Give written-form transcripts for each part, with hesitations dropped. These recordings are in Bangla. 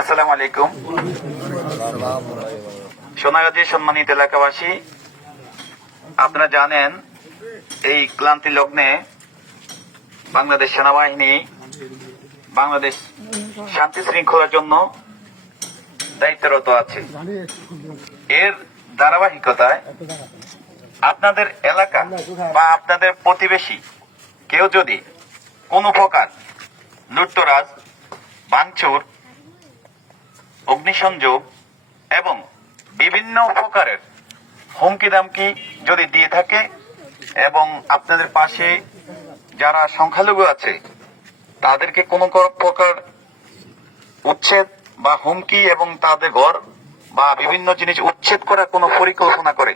আসসালামু আলাইকুম। সোনাগাজী সম্মানিত এলাকাবাসী, আপনারা জানেন এই ক্লান্তি লগ্নে বাংলাদেশ সেনাবাহিনী বাংলাদেশ শান্তি শৃঙ্খলার জন্য দায়িত্বরত আছে। এর ধারাবাহিকতায় আপনাদের এলাকা বা আপনাদের প্রতিবেশী কেউ যদি কোনো প্রকার লুটতরাজ, ভাঙচুর, অগ্নিসংযোগ এবং বিভিন্ন প্রকারের হুমকি দামকি যদি দিয়ে থাকে এবং আপনাদের পাশে যারা সংখ্যালঘু আছে তাদেরকে কোনো প্রকার উচ্ছেদ বা হুমকি এবং তাদের ঘর বা বিভিন্ন জিনিস উচ্ছেদ করার কোনো পরিকল্পনা করে,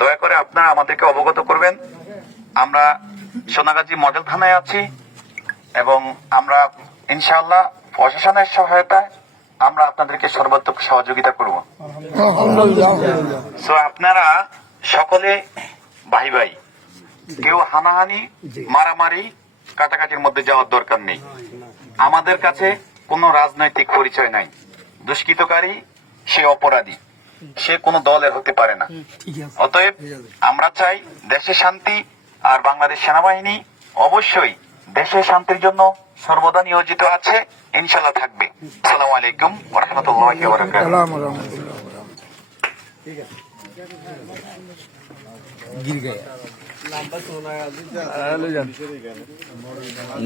দয়া করে আপনারা আমাদেরকে অবগত করবেন। আমরা সোনাগাজী মডেল থানায় আছি এবং আমরা ইনশাআল্লাহ প্রশাসনের সহায়তায় আমরা আপনাদেরকে সর্বাত্মক সহযোগিতা করব। সো আপনারা সকলে ভাই ভাই, কেউ হানাহানি, মারামারি, কাটাকাটির মধ্যে যাওয়ার দরকার নেই। আমাদের কাছে কোনো রাজনৈতিক পরিচয় নাই। দুষ্কৃতকারী সে অপরাধী, সে কোনো দলের হতে পারে না। অতএব আমরা চাই দেশে শান্তি, আর বাংলাদেশ সেনাবাহিনী অবশ্যই দেশের শান্তির জন্য সর্বদা নিয়োজিত আছে, ইনশাল্লাহ থাকবে। আসসালামু আলাইকুম ওয়া রাহমাতুল্লাহি ওয়া বারাকাতুহু।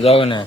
जाओ ना।